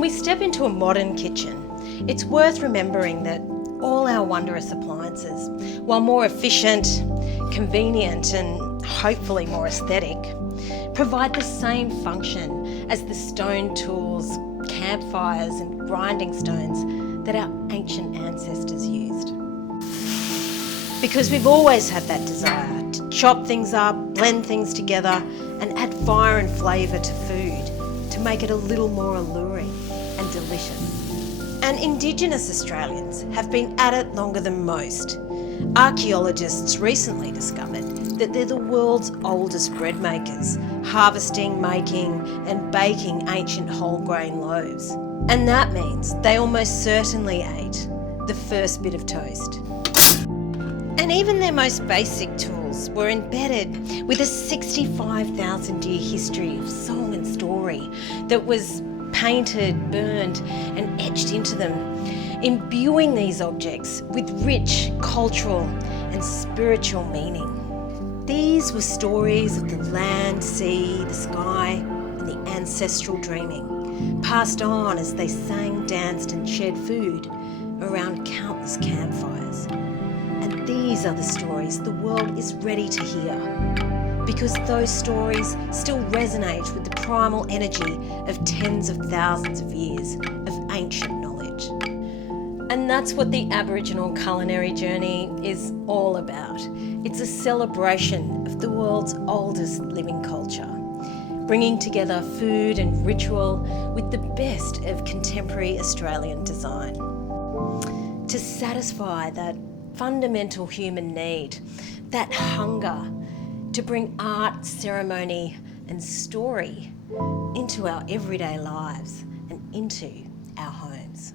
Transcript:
When we step into a modern kitchen, it's worth remembering that all our wondrous appliances, while more efficient, convenient and hopefully more aesthetic, provide the same function as the stone tools, campfires and grinding stones that our ancient ancestors used. Because we've always had that desire to chop things up, blend things together and add fire and flavour to food to make it a little more alluring and delicious. And Indigenous Australians have been at it longer than most. Archaeologists recently discovered that they're the world's oldest bread makers, harvesting, making and baking ancient whole grain loaves. And that means they almost certainly ate the first bit of toast. And even their most basic tools were embedded with a 65,000 year history of song and story that was painted, burned and etched into them, imbuing these objects with rich cultural and spiritual meaning. These were stories of the land, sea, the sky and the ancestral dreaming, passed on as they sang, danced and shared food around countless campfires. And these are the stories the world is ready to hear, because those stories still resonate with the primal energy of tens of thousands of years of ancient knowledge. And that's what the Aboriginal Culinary Journey is all about. It's a celebration of the world's oldest living culture, bringing together food and ritual with the best of contemporary Australian design to satisfy that fundamental human need, that hunger to bring art, ceremony and story into our everyday lives and into our homes.